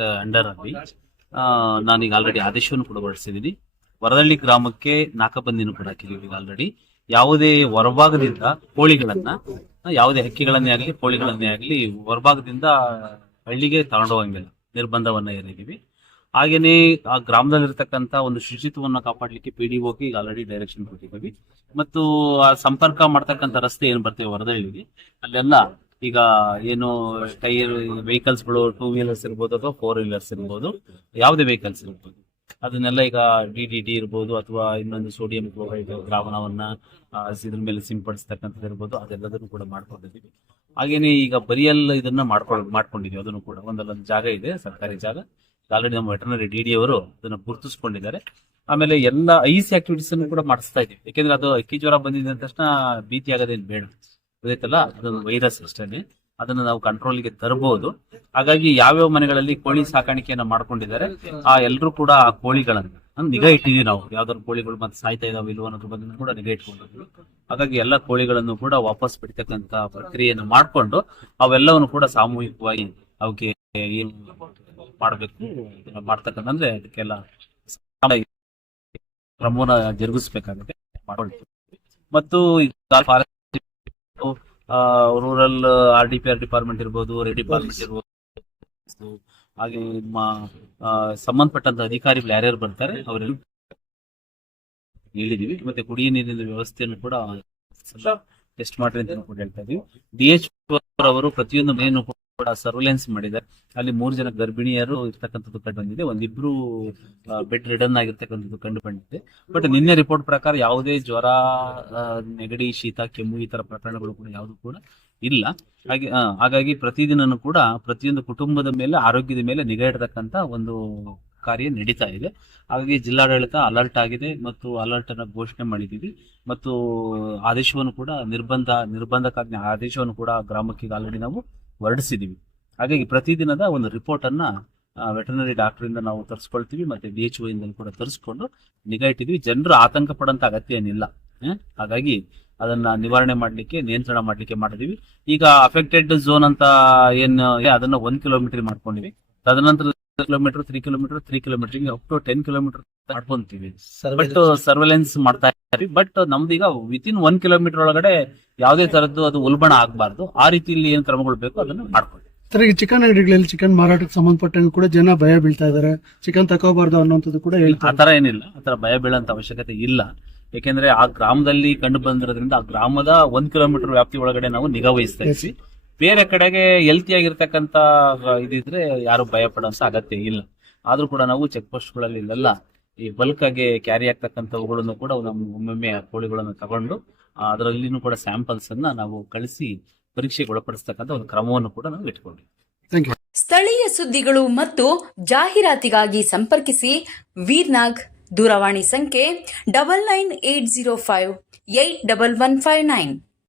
ಮಾಡಿ ಅಲ್ಲಿ ನಾನೀಗ ಆಲ್ರೆಡಿ ಆದೇಶವನ್ನು ಕೂಡ ಹೊರಡಿಸಿದ್ದೀನಿ. ವರದಳ್ಳಿ ಗ್ರಾಮಕ್ಕೆ ನಾಕಬಂದಿನೂ ಕೂಡ ಹಾಕಿದೀವಿ ಈಗ ಆಲ್ರೆಡಿ ಯಾವುದೇ ಹೊರಭಾಗದಿಂದ ಕೋಳಿಗಳನ್ನ ಯಾವುದೇ ಹಕ್ಕಿಗಳನ್ನೇ ಆಗಲಿ, ಕೋಳಿಗಳನ್ನೇ ಆಗಲಿ ಹೊರಭಾಗದಿಂದ ಹಳ್ಳಿಗೆ ತಗೊಂಡೋಗಂಗಿಲ್ಲ ನಿರ್ಬಂಧವನ್ನ ಏರಿದ್ದೀವಿ. ಹಾಗೇನೆ ಆ ಗ್ರಾಮದಲ್ಲಿರ್ತಕ್ಕಂಥ ಒಂದು ಶುಚಿತ್ವವನ್ನು ಕಾಪಾಡಲಿಕ್ಕೆ ಪಿ ಡಿ ಈಗ ಆಲ್ರೆಡಿ ಡೈರೆಕ್ಷನ್ ಕೊಟ್ಟಿದ್ದೀವಿ. ಮತ್ತು ಆ ಸಂಪರ್ಕ ಮಾಡ್ತಕ್ಕಂಥ ರಸ್ತೆ ಏನು ಬರ್ತೇವೆ ವರದಳ್ಳಿಗೆ, ಅಲ್ಲೆಲ್ಲ ಈಗ ಏನು ಟೈರ್ ವೆಹಿಕಲ್ಸ್ಗಳು ಟೂ ವೀಲರ್ಸ್ ಇರ್ಬೋದು ಅಥವಾ ಫೋರ್ ವೀಲರ್ಸ್ ಇರ್ಬೋದು, ಯಾವುದೇ ವೆಹಿಕಲ್ಸ್ ಇರ್ಬೋದು. ಅದನ್ನೆಲ್ಲ ಈಗ ಡಿ ಡಿ ಡಿ ಇರ್ಬೋದು ಅಥವಾ ಇನ್ನೊಂದು ಸೋಡಿಯಂ ಕ್ಲೋರೈಡ್ ದ್ರಾವಣವನ್ನ ಇದ್ರ ಮೇಲೆ ಸಿಂಪಡಿಸ್ತಕ್ಕಂಥದ್ದು ಇರ್ಬೋದು, ಅದೆಲ್ಲದನ್ನು ಕೂಡ ಮಾಡ್ಕೊಂಡಿದ್ದೀವಿ. ಹಾಗೇನೆ ಈಗ ಬರಿಯಲ್ ಇದನ್ನ ಮಾಡ್ಕೊಂಡು ಮಾಡ್ಕೊಂಡಿದೀವಿ ಅದನ್ನು ಕೂಡ. ಒಂದಲ್ಲೊಂದು ಜಾಗ ಇದೆ, ಸರ್ಕಾರಿ ಜಾಗ. ಆಲ್ರೆಡಿ ನಮ್ಮ ವೆಟರ್ನರಿ ಡಿ ಡಿ ಅವರು ಅದನ್ನ ಗುರುತಿಸ್ಕೊಂಡಿದ್ದಾರೆ. ಆಮೇಲೆ ಎಲ್ಲ ಐಸಿ ಆಕ್ಟಿವಿಟೀಸ್ ಅನ್ನು ಕೂಡ ಮಾಡಿಸ್ತಾ ಇದ್ದೀವಿ. ಯಾಕೆಂದ್ರೆ ಅದು ಅಕ್ಕಿ ಜ್ವರ ಬಂದಿದ್ದ ತಕ್ಷಣ ಭೀತಿ ಆಗೋದೇನು ಬೇಡ. ಗೊತ್ತಾಯ್ತಲ್ಲ ಅದೊಂದು ವೈರಸ್ ಅಷ್ಟೇನೆ. ಅದನ್ನ ನಾವು ಕಂಟ್ರೋಲ್ಗೆ ತರಬಹುದು ಹಾಗಾಗಿ ಯಾವ್ಯಾವ ಮನೆಗಳಲ್ಲಿ ಕೋಳಿ ಸಾಕಾಣಿಕೆಯನ್ನ ಮಾಡ್ಕೊಂಡಿದ್ದಾರೆ, ಆ ಎಲ್ಲರೂ ಕೂಡ ಆ ಕೋಳಿಗಳನ್ನ ನಿಗಾ ಇಟ್ಟಿದ್ವಿ ನಾವು. ಯಾವ್ದಾದ್ರು ಕೋಳಿಗಳು ಮತ್ತೆ ಸಾಯ್ತಾ ಇದಾವೆ ಇಲ್ವೋ ಅನ್ನೋದ್ರ ಬಗ್ಗೆ ಕೂಡ ನಿಗಾ ಇಟ್ಕೊಂಡಿದ್ವಿ ಹಾಗಾಗಿ ಎಲ್ಲ ಕೋಳಿಗಳನ್ನು ಕೂಡ ವಾಪಸ್ ಬಿಡ್ತಕ್ಕಂತ ಪ್ರಕ್ರಿಯೆಯನ್ನು ಮಾಡ್ಕೊಂಡು ಅವೆಲ್ಲವನ್ನು ಕೂಡ ಸಾಮೂಹಿಕವಾಗಿ ಅವಕ್ಕೆ ಏನು ಮಾಡಬೇಕು, ಮಾಡ್ತಕ್ಕಂಥ ಅಂದ್ರೆ ಅದಕ್ಕೆಲ್ಲ ಕ್ರಮವನ್ನ ಜರುಗಿಸ್ಬೇಕಾಗುತ್ತೆ. ಮಾಡ್ಕೊಳ್ತೀವಿ. ಮತ್ತು rural R D P R department ಇರ್ಬೋದು ರೆಡ್ ಡಿಪಾರ್ಟ್ಮೆಂಟ್ ಇರ್ಬೋದು. ಹಾಗೆ ನಿಮ್ಮ ಸಂಬಂಧಪಟ್ಟಂತ ಅಧಿಕಾರಿಗಳು ಯಾರ್ಯಾರು ಬರ್ತಾರೆ ಅವರೆಲ್ಲ ಹೇಳಿದೀವಿ. ಮತ್ತೆ ಕುಡಿಯ ನೀರಿನ ವ್ಯವಸ್ಥೆಯನ್ನು ಕೂಡ ಟೆಸ್ಟ್ ಮಾಡ್ರಿ ಅಂತ ಕೂಡ ಹೇಳ್ತಾ ಇದೀವಿ. ಡಿ ಎಚ್ ಅವರು ಪ್ರತಿಯೊಂದು ಮನೆಯನ್ನು ಕೂಡ ಸರ್ವೆಲೆನ್ಸ್ ಮಾಡಿದ್ದಾರೆ ಅಲ್ಲಿ ಮೂರು ಜನ ಗರ್ಭಿಣಿಯರು ಇರ್ತಕ್ಕಂಥದ್ದು ಕಂಡು ಬಂದಿದೆ. ಒಂದಿಬ್ರು ಬೆಡ್ ರಿಡನ್ ಆಗಿರ್ತಕ್ಕಂಥದ್ದು ಕಂಡು ಬಂದಿದೆ. ಬಟ್ ನಿನ್ನೆ ರಿಪೋರ್ಟ್ ಪ್ರಕಾರ ಯಾವುದೇ ಜ್ವರ ನೆಗಡಿ, ಶೀತ, ಕೆಮ್ಮು ಈ ತರ ಪ್ರಕರಣಗಳು ಕೂಡ ಯಾವುದು ಕೂಡ ಇಲ್ಲ. ಹಾಗೆ ಹಾಗಾಗಿ ಪ್ರತಿದಿನನೂ ಕೂಡ ಪ್ರತಿಯೊಂದು ಕುಟುಂಬದ ಮೇಲೆ, ಆರೋಗ್ಯದ ಮೇಲೆ ನಿಗಾ ಇಡತಕ್ಕಂತ ಒಂದು ಕಾರ್ಯ ನಡೀತಾ ಇದೆ. ಹಾಗಾಗಿ ಜಿಲ್ಲಾಡಳಿತ ಅಲರ್ಟ್ ಆಗಿದೆ ಮತ್ತು ಅಲರ್ಟ್ ಅನ್ನ ಘೋಷಣೆ ಮಾಡಿದೀವಿ ಮತ್ತು ಆದೇಶವನ್ನು ಕೂಡ ನಿರ್ಬಂಧ, ನಿರ್ಬಂಧಕ್ಕಾಗಿ ಆದೇಶವನ್ನು ಕೂಡ ಗ್ರಾಮಕ್ಕೆ ಆಲ್ರೆಡಿ ನಾವು ಹೊರಡಿಸಿದೀವಿ ಹಾಗಾಗಿ ಪ್ರತಿದಿನದ ಒಂದು ರಿಪೋರ್ಟ್ ಅನ್ನ ವೆಟರ್ನರಿ ಡಾಕ್ಟರ್ ಇಂದ ನಾವು ತರಿಸ್ಕೊಳ್ತೀವಿ, ಮತ್ತೆ ಬಿ ಎಚ್ ಇಂದ ಕೂಡ ತರಿಸ್ಕೊಂಡು ನಿಗಾ ಇಟ್ಟಿದ್ವಿ. ಜನರು ಆತಂಕ ಪಡಂತ ಅಗತ್ಯ ಏನಿಲ್ಲ. ಹಾಗಾಗಿ ಅದನ್ನ ನಿವಾರಣೆ ಮಾಡ್ಲಿಕ್ಕೆ, ನಿಯಂತ್ರಣ ಮಾಡ್ಲಿಕ್ಕೆ ಮಾಡಿದೀವಿ. ಈಗ ಅಫೆಕ್ಟೆಡ್ ಝೋನ್ ಅಂತ ಏನು, ಅದನ್ನ ಒಂದ್ ಕಿಲೋಮೀಟರ್ ಮಾಡ್ಕೊಂಡಿವಿ. ತದನಂತರ kilometre three kilometre three kilometre up to ten kilometre ಮಾಡ್ಕೊಂತೀವಿ ಬಟ್ ಸರ್ವೆಲೆನ್ಸ್ ಮಾಡ್ತಾ ಇದ್ದೀವಿ. ಬಟ್ ನಮ್ದೀಗ ವಿತಿನ್ ಒನ್ ಕಿಲೋಮೀಟರ್ ಒಳಗಡೆ ಯಾವುದೇ ತರದ್ದು ಅದು ಉಲ್ಬಣ ಆಗಬಾರ್ದು. ಆ ರೀತಿಯಲ್ಲಿ ಏನ್ ಕ್ರಮಗಳು ಬೇಕು ಅದನ್ನ ಮಾಡ್ಕೊಳ್ಳಿ. ಸರ್ ಈಗ ಚಿಕನ್ ಅಂಗಡಿಗಳಲ್ಲಿ ಚಿಕನ್ ಮಾರಾಟಕ್ಕೆ ಸಂಬಂಧಪಟ್ಟಂಗೆ ಕೂಡ ಜನ ಭಯ ಬೀಳ್ತಾ ಇದಾರೆ. ಚಿಕನ್ ತಗೋಬಾರ್ದು ಅನ್ನೋಂಥದ್ದು ಕೂಡ ಆ ಹೇಳ್ತಾರೆ ತರ ಏನಿಲ್ಲ. ಆ ತರ ಭಯ ಬೀಳಂತ ಅವಶ್ಯಕತೆ ಇಲ್ಲ. ಯಾಕೆಂದ್ರೆ ಆ ಗ್ರಾಮದಲ್ಲಿ ಕಂಡು ಬಂದಿರೋದ್ರಿಂದ ಆ ಗ್ರಾಮದ ಒಂದ್ ಕಿಲೋಮೀಟರ್ ವ್ಯಾಪ್ತಿ ಒಳಗಡೆ ನಾವು ನಿಗಾ ವಹಿಸ್ತಾ ಇದ್ವಿ ಬೇರೆ ಕಡೆಗೆ ಹೆಲ್ತಿ ಆಗಿರ್ತಕ್ಕಂತ ಇದಿದ್ರೆ ಯಾರು ಭಯ ಪಡೋಂತ ಅಗತ್ಯ ಇಲ್ಲ. ಆದ್ರೂ ಕೂಡ ನಾವು ಚೆಕ್ ಪೋಸ್ಟ್ಗಳಲ್ಲಿ ಇಲ್ಲೆಲ್ಲ ಈ ಬಲ್ಕ್ ಆಗಿ ಕ್ಯಾರಿ ಆಗ್ತಕ್ಕಂಥವುಗಳನ್ನು ಕೂಡ ನಮ್ಮ ಒಮ್ಮೊಮ್ಮೆ ಕೋಳಿಗಳನ್ನು ತಗೊಂಡು ಅದರಲ್ಲಿನೂ ಕೂಡ ಸ್ಯಾಂಪಲ್ಸ್ ಅನ್ನ ನಾವು ಕಳಿಸಿ ಪರೀಕ್ಷೆಗೆ ಒಳಪಡಿಸ್ತಕ್ಕಂಥ ಒಂದು ಕ್ರಮವನ್ನು ಕೂಡ ನಾವು ಯು ಸ್ಥಳೀಯ ಸುದ್ದಿಗಳು ಮತ್ತು ಜಾಹೀರಾತಿಗಾಗಿ ಸಂಪರ್ಕಿಸಿ ವೀರ್ನಾಗ್ ದೂರವಾಣಿ ಸಂಖ್ಯೆ double nine eight zero five eight double one five nine.